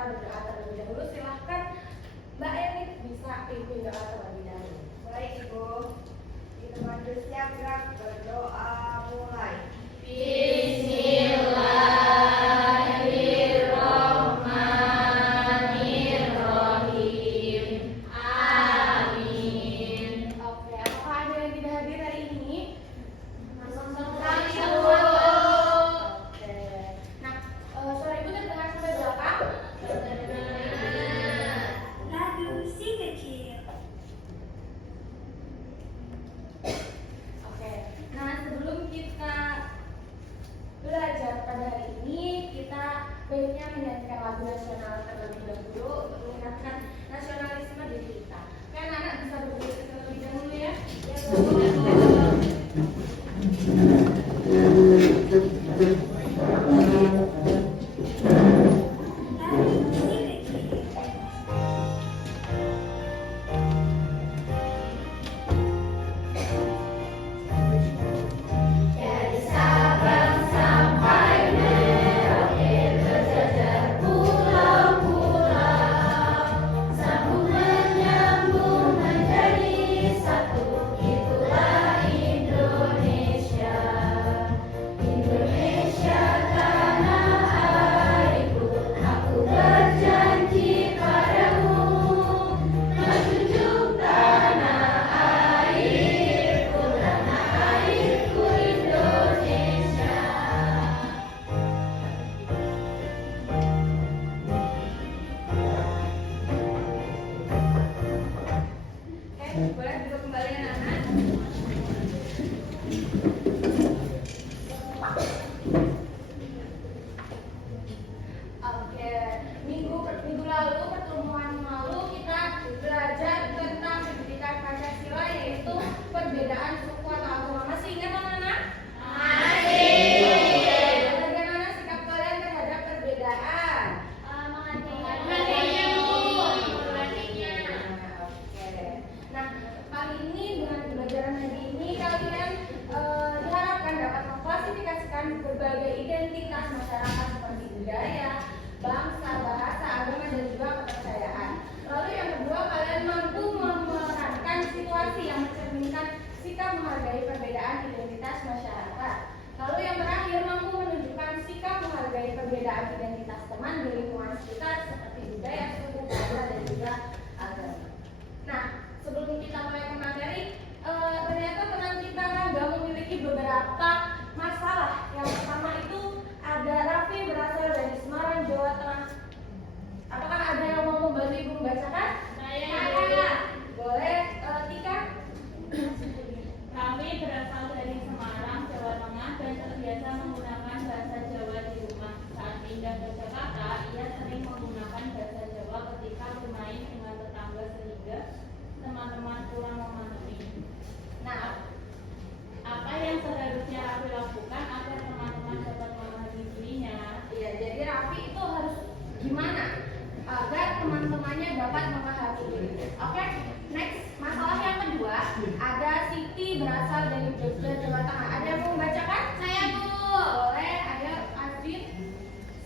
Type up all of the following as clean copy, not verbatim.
kita berdoa terlebih dahulu. Silahkan Mbak Eni bisa pimpin doa terlebih dahulu. Baik Ibu, kita maju siap gerak berdoa mulai. Bismillahirrahmanirrahim. Amin. Oke, apakah ada yang tidak hadir hari ini? Kami Oke. Nah, suara Ibu terdengar sampai berapa? Lagu si kecil. Oke. Nah, sebelum kita belajar pada hari ini, kita baiknya menyanyikan lagu nasional terlebih dahulu untuk meningkatkan nasionalisme diri kita. Kan anak bisa berdiri terlebih dahulu ya? Ya, Lagu si kecil. Dari Sabang sampai Merauke berjajar pulau-pulau, sambung menyambung menjadi satu, itulah Indonesia. Indonesia tanah airku, aku berjanji padamu, menjunjung tanah airku Indonesia. Oke, boleh duduk kembali anak-anak. Oke, minggu lalu, pertemuan lalu kita belajar tentang pendidikan Pancasila, yaitu perbedaan suku atau agama. Masih ingat anak-anak? Masih. Bagaimana sikap kalian terhadap perbedaan? Oke. Nah, kali ini dengan pembelajaran hari ini kalian diharapkan dapat mengklasifikasikan berbagai identitas masyarakat seperti budaya, bangsa, bahasa, agama, dan juga kepercayaan. Lalu yang kedua, kalian mampu memerankan situasi yang mencerminkan sikap menghargai perbedaan identitas masyarakat. Lalu yang terakhir, mampu menunjukkan sikap menghargai perbedaan identitas teman di lingkungan sekitar seperti budaya, suku, bahasa, dan juga agama. Nah, sebelum kita mulai ke materi, ternyata teman kita Rangga memiliki beberapa masalah. Yang pertama itu ada Raffi berasal dari Semarang, Jawa Tengah. Apakah ada yang mau membantu Ibu membacakan? Saya. Boleh, Tika? Kami berasal dari Semarang, Jawa Tengah dan terbiasa menggunakan bahasa Jawa di rumah. Saat pindah ke Jakarta, ia sering menggunakan bahasa Jawa ketika bermain dengan tetangga sehingga teman-teman kurang memahami. Nah, Apa yang seharusnya Raffi lakukan agar teman-teman dapat memahami dirinya? iya, jadi Raffi itu harus gimana agar teman-temannya dapat memahami diri. Oke, next, masalah yang kedua, ada Siti berasal dari Jogja, Jawa Tengah. Ada yang mau membacakan? Saya, Bu. Boleh, ayo Adin.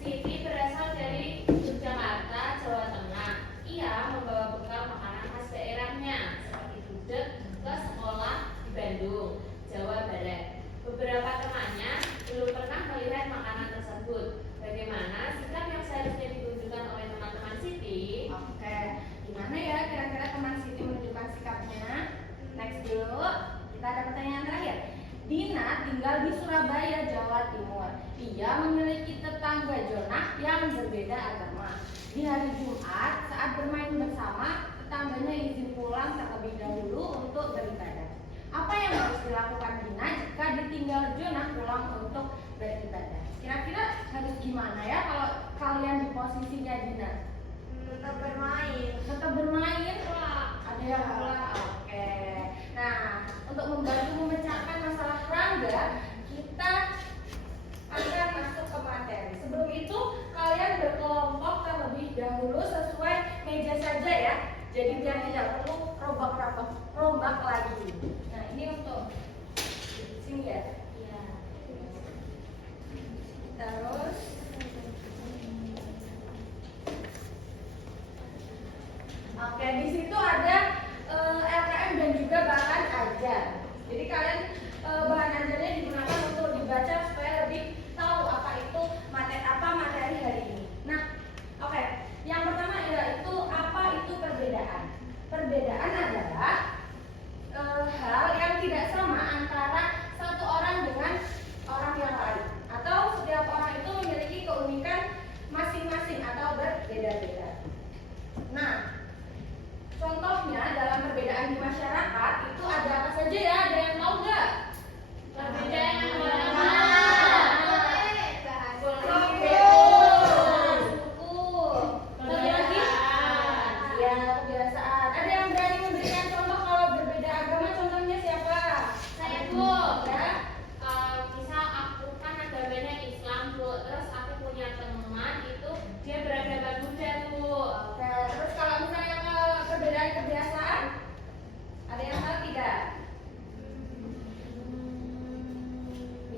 Siti berasal dari Yogyakarta, Jawa Tengah. Ia membawa bekal makanan khas daerahnya seperti gudeg ke sekolah di Bandung, Jawa Barat. Beberapa temannya belum pernah melihat makanan tersebut. Bagaimana sikap yang seharusnya ditunjukkan oleh teman-teman Siti? Oke, gimana ya kira-kira teman Siti menunjukkan sikapnya? Next dulu, kita ada pertanyaan terakhir. Dina tinggal di Surabaya, Jawa Timur. Ia memiliki tetangga Jonah yang berbeda agama. Di hari Jumat, saat bermain bersama, tetangganya izin pulang terlebih dahulu untuk beribadah. Apa yang harus dilakukan Dina jika ditinggal Jonah pulang untuk beribadah? Kira-kira harus gimana ya kalau kalian di posisinya Dina? Tetap bermain. Tetap bermain? Ada yang pulang? Oke. Nah, untuk membantu memecahkan masalah Rangga, kita akan masuk ke materi. Sebelum itu, kalian berkelompok terlebih dahulu sesuai meja saja ya. Jadi biar tidak perlu rombak lagi. Nah, ini untuk sini ya. Iya. Terus Oke, di situ ada LKM dan juga bahan ajar. Jadi kalian bahan ajarnya digunakan untuk dibaca supaya lebih tahu apa itu materi hari ini. Nah, oke. Yang pertama yaitu apa itu perbedaan. Perbedaan adalah hal yang tidak sama antara satu orang dengan orang yang lain, atau setiap orang itu memiliki keunikan masing-masing atau berbeda-beda. Nah, contohnya dalam perbedaan di masyarakat itu ada apa saja ya? Ada yang tahu nggak? Perbedaan agama.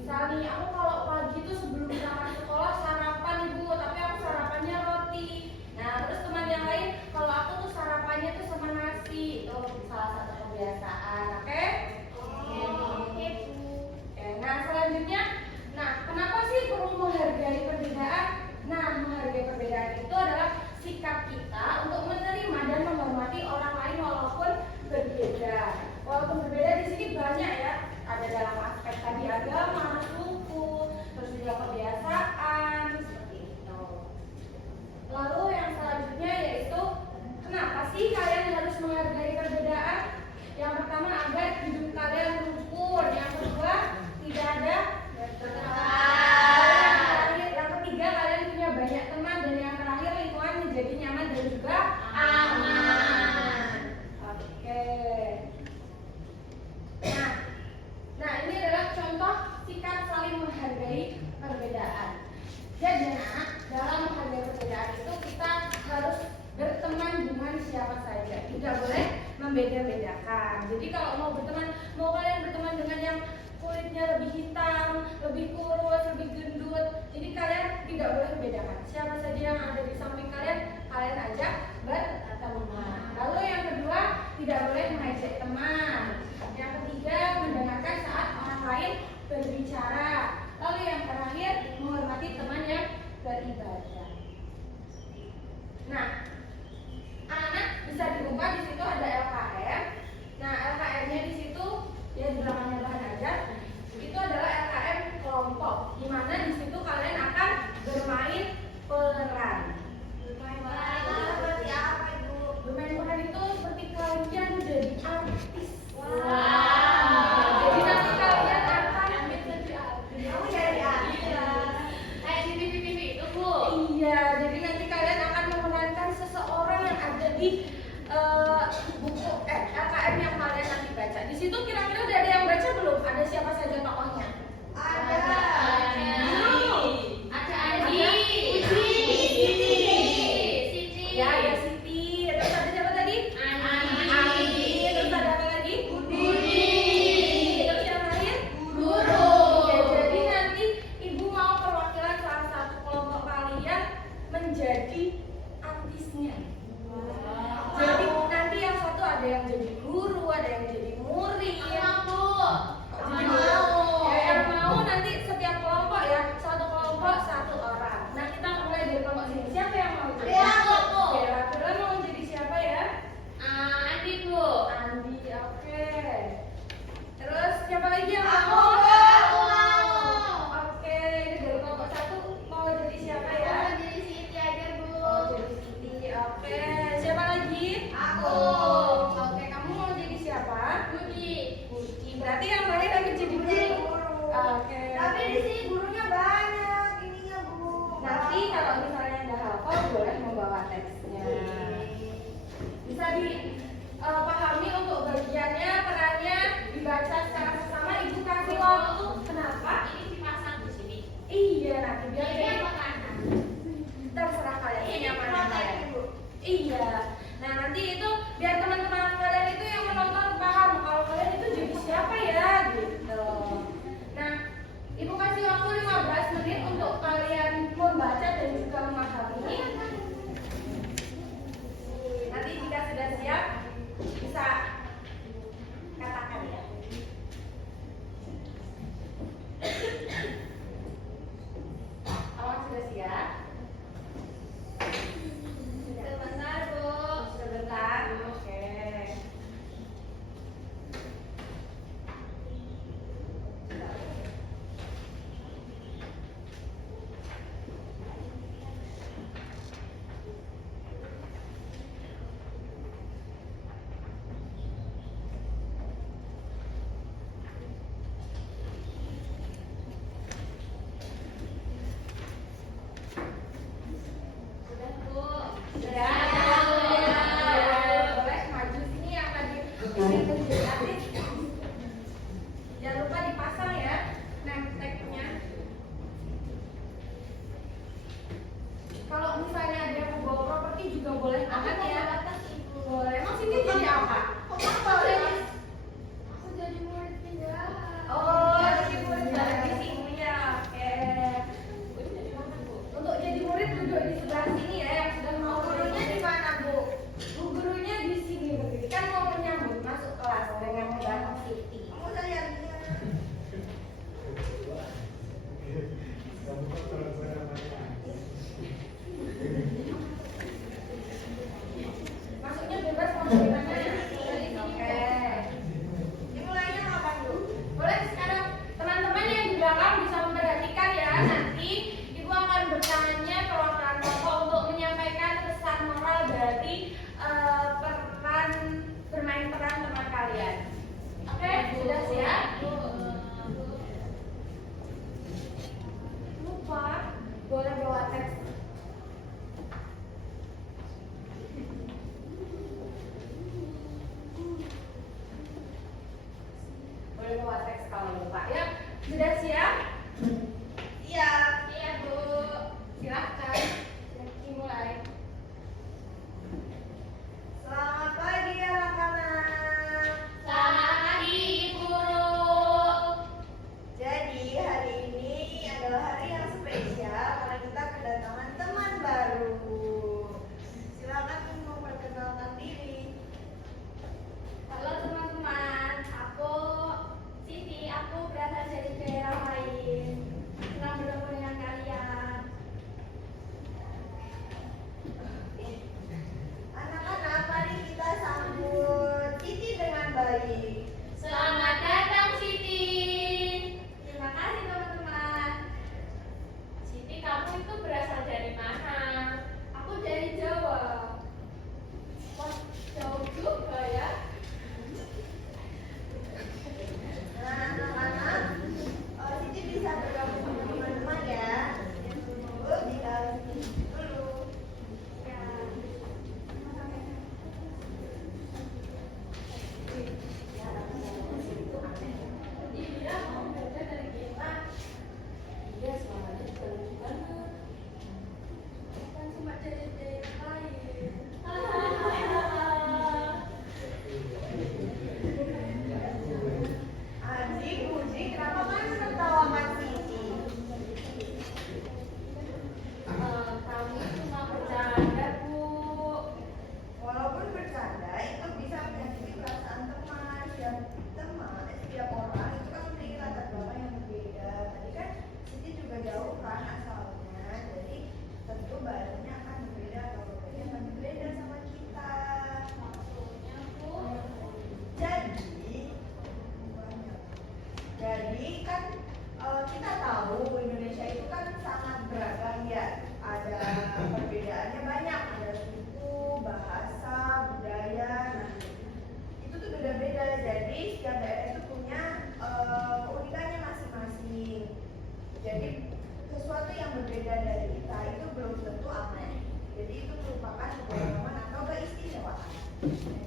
Misalnya aku kalau pagi itu sebelum berangkat sekolah sarapan ibu, tapi aku sarapannya roti. Nah terus teman yang lain kalau aku tuh sarapannya tuh sama nasi, itu salah satu kebiasaan, oke? Oke. Nah selanjutnya, nah kenapa sih perlu menghargai perbedaan? Nah menghargai perbedaan itu adalah sikap kita untuk menerima dan menghormati orang lain walaupun berbeda. Walaupun berbeda di sini banyak ya. Ada dalam aspek tadi agama, suku, terus juga kebiasaan, seperti itu. Lalu yang selanjutnya yaitu kenapa sih kalian harus menghargai perbedaan? Yang pertama agar hidup kalian rukun, yang kedua tidak ada yang ketiga kalian punya banyak teman, dan yang terakhir lingkungan menjadi nyaman dan juga aman. Oke. Nah, ini adalah contoh sikap saling menghargai perbedaan. Jadi, dalam menghargai perbedaan itu kita harus berteman dengan siapa saja. Tidak boleh membeda-bedakan. Jadi kalau mau kalian berteman dengan yang kulitnya lebih hitam, lebih kurus, lebih gendut, jadi kalian tidak boleh membedakan. Siapa saja yang ada di samping kalian ajak berteman. Lalu yang kedua, tidak boleh mengejek teman. Yang ketiga, mendengarkan saat orang lain berbicara. Lalu yang terakhir, menghormati teman yang beribadah. Nah, anak-anak bisa dibuka di situ ada LKM. Nah, LKM-nya di situ ya di belakangnya bahan ajar. Itu adalah LKM kelompok, di mana di situ kalian akan bermain peran. Bermain seperti apa itu? Bermain peran itu seperti kalian jadi artis. Wow. Jadi nanti kalian akan menjadi artis. Kamu jadi artis. Kayak di TV itu, Bu. Iya, jadi nanti kalian akan memerankan seseorang yang ada di buku LKM yang kalian nanti baca. Di situ kira-kira udah ada yang baca belum? Ada siapa saja tokohnya? Ada. Ada Adi. Siti. Ya, ada Siti. Terus ada siapa tadi? Andi. Terus ada apa lagi? Budi. Terus yang lain? Guru. Ya, jadi nanti ibu mau perwakilan salah satu kelompok kalian menjadi artisnya. Jadi nanti yang satu ada yang jadi guru, ada yang jadi murid. Bu. Ya, yang mau nanti setiap kelompok ya, satu kelompok satu orang. Nah kita mulai dari kelompok sini. Siapa yang mau jadi? Aku. Oke, Rafila mau jadi siapa ya? Andi, Bu. Andi, oke. Terus siapa lagi yang Aku. mau? Aku mau. Oke, ini dari kelompok satu mau jadi siapa ya? Jadi Siti aja, Bu. Oh, jadi Siti. Oke, siapa lagi? Aku. Oke, kamu mau jadi siapa? Budi. Budi. Berarti yang lain akan jadi Jadi guru. guru. Oke. Tapi di sini gurunya banyak ininya, Bu. Nanti kalau misalnya udah hafal boleh membawa teksnya. Bisa dipahami untuk bagiannya, perannya dibaca secara sesama. Ibu kasih waktu. Kenapa? Ini dipasang di sini. Iya, nanti biar Ini apa kanan? terserah kalian. Ini nyaman protek, kalian. Bu. Iya. Nah nanti itu biar teman-teman kalian itu yang menonton paham kalau kalian itu jadi siapa ya gitu. Nah ibu kasih waktu 15 menit untuk kalian membaca dan juga memahami. Nanti jika jadi apa? Kenapa? Aku jadi murid pindahan. Oh, jadi murid baru di sini ya. Oke. Untuk jadi murid duduk di sebelah sini ya, yang sudah mau Gurunya di mana, Bu? gurunya di sini berdiri. Kan mau menyambut masuk kelas dengan membawa Siti. Kamu saya lihat. Masuknya bebas mau dari mana? Dari sini. Oke. Dimulainya kapan, Bu? Boleh sekarang teman-teman yang di belakang bisa memperhatikan ya. Nanti ibu akan bertanya perwakilan kelompok untuk menyampaikan pesan moral dari peran bermain peran teman kalian. Oke, sudah siap? Lupa, boleh bawa teks. Boleh bawa teks kalau lupa ya. Sudah siap? Iya. Iya Bu. Silakan. Dimulai. Selamat pagi anak-anak. Selamat pagi Ibu Guru. Jadi hari ini adalah hari yang spesial karena kita kedatangan teman baru. Silakan memperkenalkan diri. Halo teman-teman, aku Siti, aku berasal dari daerah lain. Senang bertemu dengan kalian. Anak-anak, mari kita sambut Titi dengan baik. Selamat datang Siti. Terima kasih teman-teman. Siti, kamu itu berasal dari mana? Aku dari Jawa. Wah, jauh juga ya. Nah, anak-anak, Titi bisa bergabung sama teman-teman ya. Bu, tinggal dulu. Ya. Iya, mau belajar dari kita. Iya, suaranya juga lucu banget. Kan cuma dari daerah lain. Aji, Buji, kenapa kan menertawakan Titi? Kami cuma bercanda Bu. Walaupun bercanda, itu bisa menyakiti perasaan teman. Setiap orang itu kan memiliki latar belakang yang berbeda. Tadi kan Siti juga jauh kan asalnya, jadi tentu bahasanya akan berbeda atau berbeda sama kita. Maksudnya Bu. Jadi kan kita tahu Indonesia itu kan sangat beragam ya. Ada perbedaannya banyak, ada suku, bahasa, budaya. Nah, itu tuh beda-beda. Jadi setiap daerah itu punya keunikannya masing-masing. Jadi sesuatu yang berbeda dari kita itu belum tentu aneh. Jadi itu merupakan keberagaman atau keistimewaan.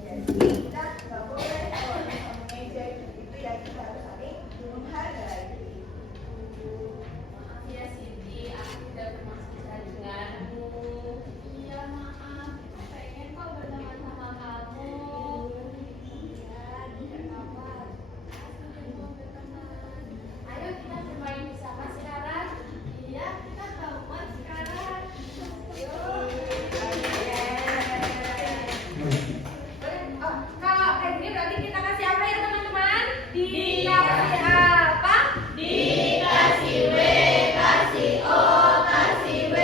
Jadi kita nggak boleh kalau bisa mengejek itu ya, kita harus saling menghargai. Maaf ya Siti, aku tidak bermaksud jaringanmu. Iya, maaf. Pengen kok berteman sama kamu. Iya, tidak apa-apa. Aku juga mau berteman. Ayo kita bermain bersama sekarang. Iya, kita teman sekarang. Kalau kayak gini berarti kita kasih apa ya teman-teman? Dikasih apa? Dikasih W, kasih O, kasih W.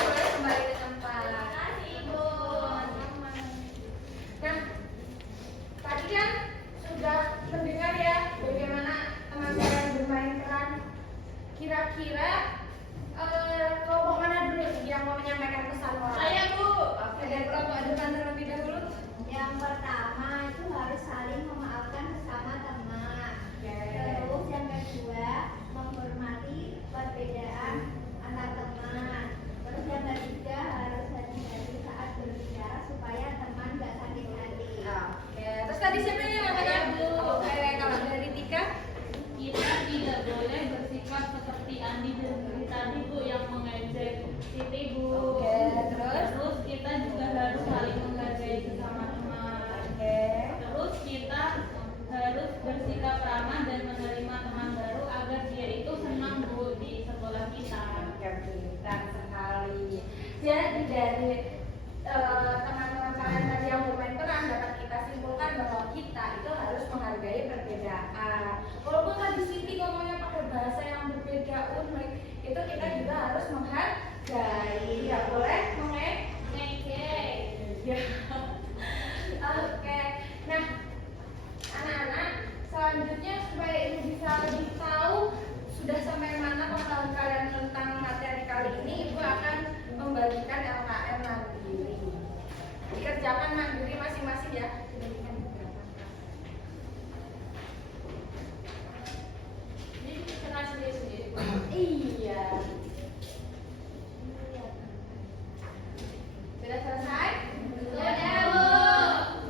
Boleh kembali ke tempat. Kasih Bu. Nah, tadi kan sudah mendengar ya bagaimana teman kalian bermain peran. Kira-kira kelompok mana dulu yang mau menyampaikan pesan moral? Saya Bu. Oke, dari kelompok depan terlebih dahulu. Yang pertama itu harus saling memaafkan sesama teman. Oke. Terus yang kedua menghormati perbedaan antar teman. Terus yang ketiga harus hati-hati saat berbicara supaya teman gak sakit hati. Oke, terus tadi siapa yang mengatakan? Oke, kalau dari Tika? Kita tidak boleh bersikap seperti Andi dan Dwi tadi Bu yang mengejek. Siti Bu. Oke, terus? Terus kita juga harus saling menghargai sesama teman. Oke. Terus kita harus bersikap ramah dan menerima teman baru agar dia itu senang Bu di sekolah kita. Oke, pintar sekali. Jadi dari teman-teman kalian tadi yang bermain peran dapat kita simpulkan bahwa kita itu harus menghargai perbedaan. Walaupun tadi Siti ngomongnya pakai bahasa yang berbeda unik, itu kita juga harus menghargai. Ya boleh mengejek. Ya. Oke. Nah, anak-anak, selanjutnya supaya ibu bisa lebih tahu sudah sampai mana pengetahuan kalian tentang materi kali ini, ibu akan membagikan LKM mandiri. Dikerjakan mandiri masing-masing ya. Ini kita sendiri-sendiri. Iya. Sudah selesai? Sudah, Bu.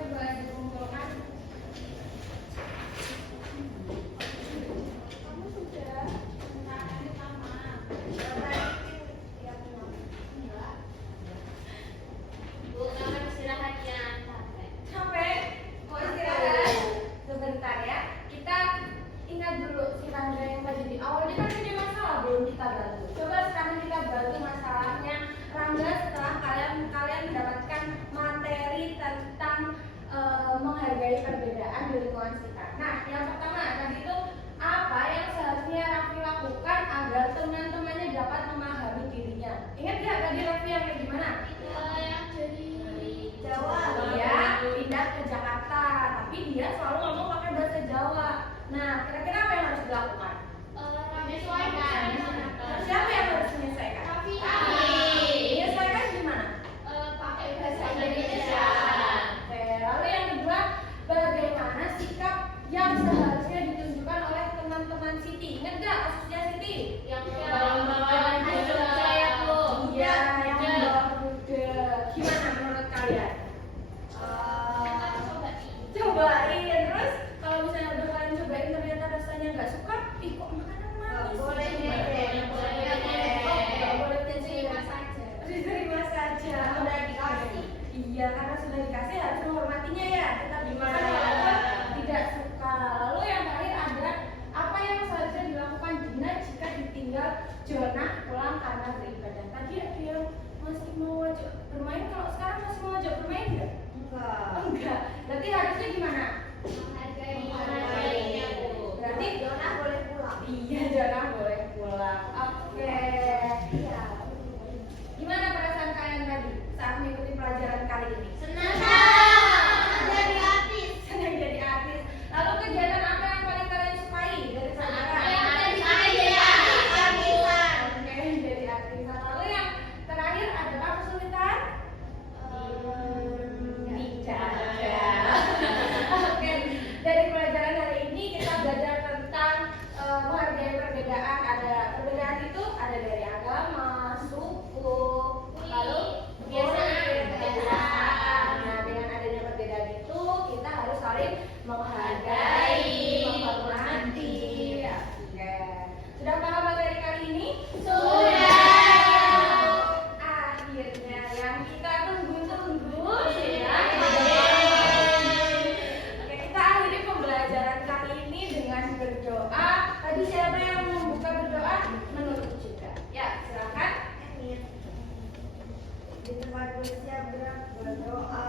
Coba dikumpulkan. Kamu sudah? Nah, ini sama. Bu, kapan istirahatnya? Sampai mau istirahat sebentar ya. Kita ingat dulu si Rangga yang tadi di awal dia kan punya masalah belum kita bantu. Coba sekarang kita bantu masalahnya Rangga setelah kalian mendapatkan materi tentang menghargai perbedaan di lingkungan sekitar. Nah, yang pertama tadi itu apa yang seharusnya Raffi lakukan agar teman-temannya dapat memahami dirinya. Ingat nggak tadi Raffi yang kayak gimana? Yang jadi Jawa. Dia pindah ke Jakarta, tapi dia selalu ngomong pakai bahasa Jawa. Nah, kira-kira apa yang harus dilakukan? menyesuaikan. Siapa yang harus menyesuaikan? Raffi. Menyesuaikan gimana? Pakai bahasa Indonesia. Oke, lalu yang kedua, bagaimana sikap yang seharusnya ditunjukkan oleh teman-teman Siti? Ingat nggak kasusnya Siti? Yang Bawa-bawa Jogja ya, Bu. Iya, yang membawa kuda. Gimana menurut kalian? Cobain, terus kalau misalnya udah kalian cobain ternyata rasanya nggak suka, ih kok makanan manis? Boleh Gimana? deh, boleh deh. Oh, nggak boleh diterima saja. Diterima saja. Sudah dikasih. Iya, karena sudah dikasih harus menghormatinya ya. Kita Gimana? tidak suka. Lalu yang terakhir ada apa yang seharusnya dilakukan Dina jika ditinggal Jonah pulang karena beribadah. Tadi ada yang masih mau ajak bermain, kalau sekarang masih mau ajak bermain nggak? Enggak. Enggak. Berarti harusnya gimana? Menghargainya, Bu. Berarti Jonah boleh pulang. iya, Jonah boleh pulang. Oke. Iya. Gimana perasaan kalian tadi saat mengikuti pelajaran kali ini? Senang. Jadi artis. Senang jadi artis. Lalu kegiatan apa yang paling kalian sukai dari pelajaran? Artisan. Oke, jadi artisan. Lalu yang terakhir adalah kesulitan? Tidak ada. Oke, dari pelajaran hari ini kita belajar tentang menghargai perbedaan. Ada perbedaan itu ada dari agama, suku, lalu kebiasaan. Nah, dengan adanya perbedaan itu kita harus saling menghargai, menghormati. Oke, sudah paham materi kali ini? Akhirnya yang kita tunggu-tunggu sudah. Oke, kita akhiri pembelajaran kali ini dengan berdoa. Tadi siapa yang membuka berdoa? Menutup juga. Ya, silakan. Di tempat bersiap berdoa.